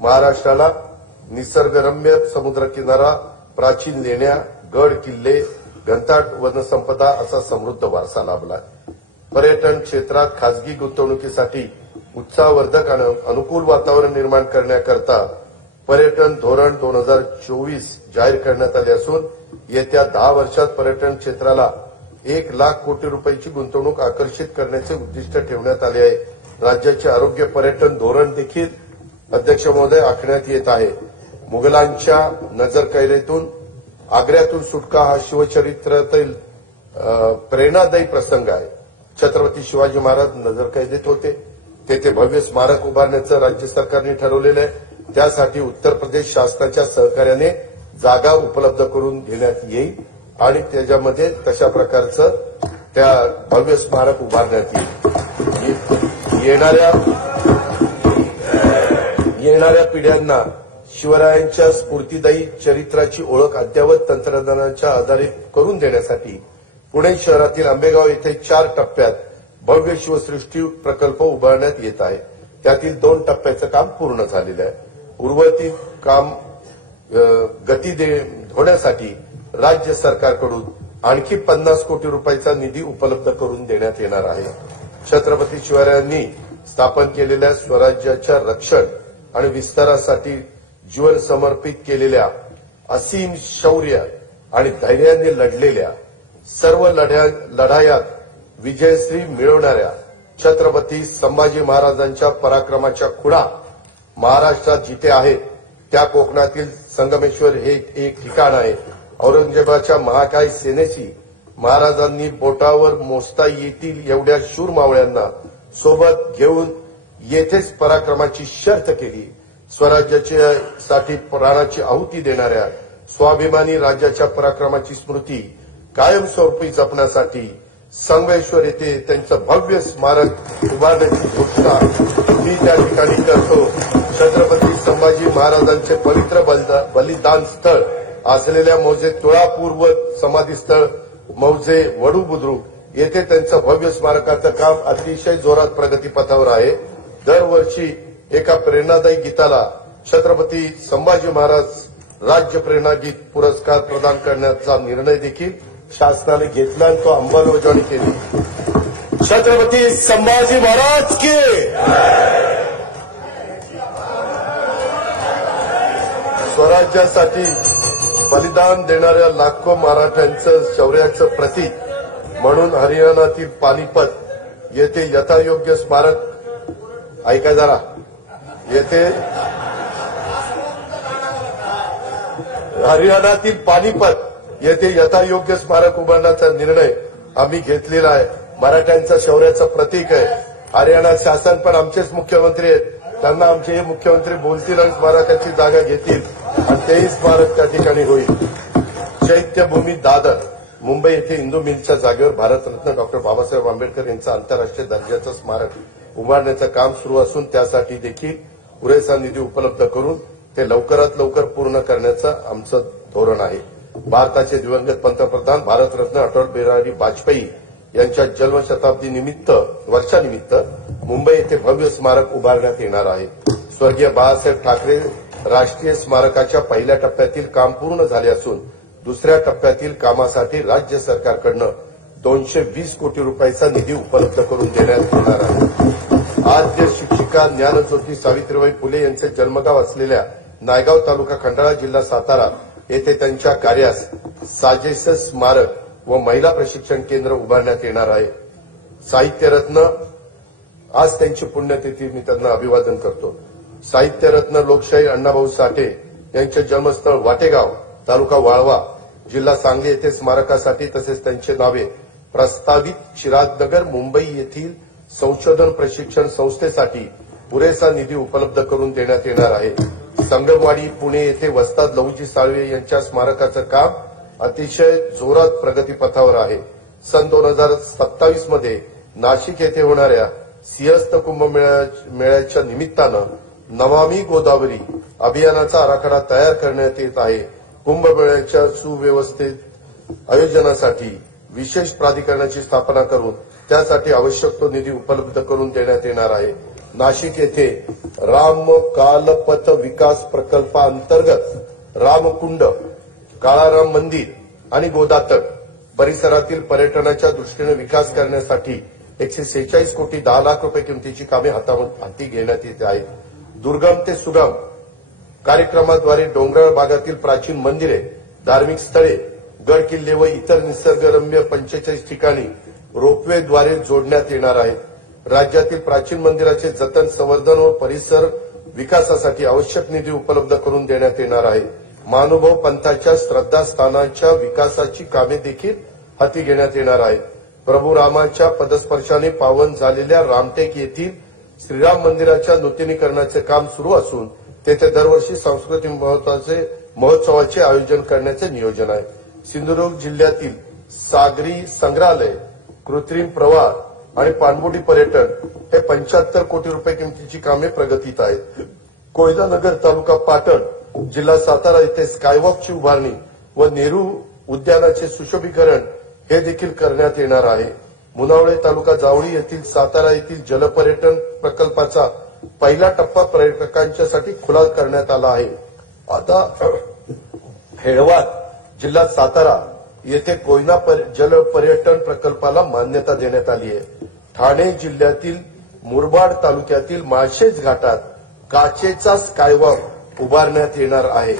महाराष्ट्राला निसर्गरम्य समुद्रकिनारा, प्राचीन लेण्या, गड किल्ले, घनदाट वनसंपदा असा समृद्ध वारसा लाभला। पर्यटन क्षेत्रात खासगी गुंतवणुकीसाठी उत्साहवर्धक आणि अनुकूल वातावरण निर्माण करण्याकरता पर्यटन धोरण 2024 जाहीर करण्यात आले असून येत्या 10 वर्षात पर्यटन क्षेत्राला 1 लाख कोटी रुपयांची गुंतवणूक आकर्षित करण्याचे उद्दिष्ट ठेवण्यात आले आहे। राज्याचे आरोग्य पर्यटन धोरण देखील अध्यक्ष महोदय आखण्यात येत आहे। मुघलांच्या नजरकैदेतून आग्र्यातून सुटका हा शिवचरित्रातील प्रेरणादायी प्रसंग आहे। छत्रपती शिवाजी महाराज नजरकैदेत होते, तेथे भव्य स्मारक उभारण्याचं राज्य सरकारने ठरवलेलं आहे। त्यासाठी उत्तर प्रदेश शासनाच्या सहकार्याने जागा उपलब्ध करून घेण्यात येईल आणि त्याच्यामध्ये तशा प्रकारचं त्या भव्य स्मारक उभारण्यात येईल। येणाऱ्या पिढ्यांना शिवरायांच्या स्फूर्तिदायी चरित्राची ओळख अद्ययावत तंत्रज्ञानाच्या आधारे करून देण्यासाठी पुणे शहरातील आंबेगाव येथे 4 टप्प्यात भव्य शिवसृष्टी प्रकल्प उभारण्यात येत आहे। त्यातील 2 टप्प्याचं काम पूर्ण झालेलं आहे। उर्वरित काम गती होण्यासाठी राज्य सरकारकडून आणखी 50 कोटी रुपयांचा निधी उपलब्ध करून देण्यात येणार आहे। छत्रपती शिवरायांनी स्थापन केलेल्या स्वराज्याच्या रक्षण आणि विस्तारासाठी जीवन समर्पित केलेल्या असीम शौर्य आणि धैर्याने लढलेल्या सर्व लढायात विजयश्री मिळवणाऱ्या छत्रपती संभाजी महाराजांच्या पराक्रमाच्या खुणा महाराष्ट्रात जिथे आहेत त्या कोकणातील संगमेश्वर हे एक ठिकाण आहे। औरंगजेबाच्या महाकाय सेनेशी महाराजांनी बोटावर मोजता येतील एवढ्या शूर मावळ्यांना सोबत घेऊन येथेच पराक्रमाची शर्थ केली। स्वराज्यासाठी प्राणाची आहुती देणाऱ्या स्वाभिमानी राज्याच्या पराक्रमाची स्मृती कायमस्वरूपी जपण्यासाठी संगमेश्वर येथे त्यांचं भव्य स्मारक उभारण्याची घोषणा मी त्या ठिकाणी करतो। छत्रपती संभाजी महाराजांचे पवित्र बलिदान स्थळ असलेल्या मौजे तुळापूर व समाधीस्थळ मौजे वडू बुद्रुक येथे त्यांचं भव्य स्मारकाचं काम अतिशय जोरात प्रगतीपथावर आहे। दरवर्षी एका प्रेरणादायी गीताला छत्रपती संभाजी महाराज राज्य प्रेरणा गीत पुरस्कार प्रदान करण्याचा निर्णय देखील शासनाने घेतला आणि तो अंमलबजावणी केली। छत्रपती संभाजी महाराज की स्वराज्यासाठी बलिदान देणाऱ्या लाखो मराठ्यांचं शौर्याचं प्रतीक म्हणून हरियाणातील पानिपत येथे यथायोग्य स्मारक ऐका जरा येथे हरियाणातील पानिपत येथे यथायोग्य स्मारक उभारण्याचा निर्णय आम्ही घेतलेला आहे। मराठ्यांच्या शौर्याचं प्रतीक आहे। हरियाणा शासन पण आमचेच मुख्यमंत्री आहेत, त्यांना आमचे हे मुख्यमंत्री बोलतील आणि स्मारकाची जागा घेतील आणि तेही स्मारक त्या ठिकाणी होईल। चैत्यभूमी दादर मुंबई येथे इंदू मिलच्या जागेवर भारतरत्न डॉ. बाबासाहेब आंबेडकर यांचं आंतरराष्ट्रीय दर्जाचं स्मारक उभारण्याचं काम सुरू असून त्यासाठी देखील पुरेसा निधी उपलब्ध करून ते लवकरात लवकर पूर्ण करण्याचं आमचं धोरण आहे। भारताचे दिवंगत पंतप्रधान भारतरत्न अटल बिहारी वाजपेयी यांच्या जन्मशताब्दी वर्षानिमित्त मुंबई येथे भव्य स्मारक उभारण्यात येणार आहे। स्वर्गीय बाळासाहेब ठाकरे राष्ट्रीय स्मारकाच्या पहिल्या टप्प्यातील काम पूर्ण झाले असून दुसऱ्या टप्प्यातील कामासाठी राज्य सरकारकडून 220 कोटी रुपयांचा निधी उपलब्ध करून देण्यात येणार आहे। आद्य शिक्षिका ज्ञानज्योती सावित्रीबाई फुले यांचे जन्मगाव असलेल्या नायगाव तालुका खंडाळा जिल्हा सातारा येथे त्यांच्या कार्यास साजेस स्मारक व महिला प्रशिक्षण केंद्र उभारण्यात येणार आहे। साहित्यरत्न आज त्यांची पुण्यतिथी मी त्यांना अभिवादन करतो। साहित्यरत्न लोकशाही अण्णाभाऊ साठे यांचे जन्मस्थळ वाटेगाव तालुका वाळवा जिल्हा सांगली येथे स्मारकासाठी तसेच त्यांचे नावे प्रस्तावित चिरागनगर मुंबई येथील संशोधन प्रशिक्षण संस्थेसाठी पुरेसा निधी उपलब्ध करून देण्यात येणार आहे। संगमवाडी पुणे येथे वस्ताद लहुजी साळवे यांच्या स्मारकाचं काम अतिशय जोरात प्रगतीपथावर आहे। सन 2027 मध्ये नाशिक येथे होणाऱ्या सिंहस्थ कुंभमेळ्याच्या निमित्तानं नमामि गोदावरी अभियानाचा आराखडा तयार करण्यात येत आहे। कुंभमेळ्याच्या सुव्यवस्थित आयोजनासाठी विशेष प्राधिकरणाची स्थापना करून त्यासाठी आवश्यक तो निधी उपलब्ध करून देण्यात येणार आहे। नाशिक येथे राम कालपथ विकास प्रकल्पाअंतर्गत रामकुंड, काळाराम मंदिर आणि गोदातट परिसरातील पर्यटनाच्या दृष्टीने विकास करण्यासाठी 146 कोटी 10 लाख रुपये किमतीची कामे हाती घेण्यात येत आहेत. दुर्गम ते सुगम कार्यक्रमाद्वारे डोंगराळ भागातील प्राचीन मंदिरे, धार्मिक स्थळे, गड किल्ले व इतर निसर्गरम्य 45 ठिकाणी रोपवेद्वारे जोडण्यात येणार आहेत. राज्यातील प्राचीन मंदिराचे जतन, संवर्धन व परिसर विकासासाठी आवश्यक निधी उपलब्ध करून देण्यात येणार आहे. महानुभाव पंथाच्या श्रद्धास्थानाच्या विकासाची कामे देखील हाती घेण्यात येणार आहेत. प्रभू रामाच्या पदस्पर्शाने पावन झालेल्या रामटेक येथील श्रीराम मंदिराच्या नूतनीकरणाचे काम सुरू असून तेथे दरवर्षी सांस्कृतिक महोत्सवाचे आयोजन करण्याचे नियोजन आहे. सिंधुदुर्ग जिल्ह्यातील सागरी संग्रहालय, कृत्रिम प्रवाह आणि पाणबुडी पर्यटन हे 75 कोटी रुपये किमतीची कामे प्रगतीत आहेत. कोयनानगर तालुका पाटण, जिल्हा सातारा येथे स्कायवॉकची उभारणी व नेहरू उद्यानाचे सुशोभीकरण हे देखील करण्यात येणार आहे. मुनावळे तालुका जावळी येथील सातारा येथील जलपर्यटन प्रकल्पाचा पहिला टप्पा पर्यटकांच्यासाठी खुला करण्यात आला आहे. आता हेळवाद, जिल्हा सातारा येथे कोयना जलपर्यटन प्रकल्पाला मान्यता देण्यात आली आहे. ठाणे जिल्ह्यातील मुरबाड तालुक्यातील माळशेज घाटात काचेचा स्कायवॉक उभारण्यात येणार आहे.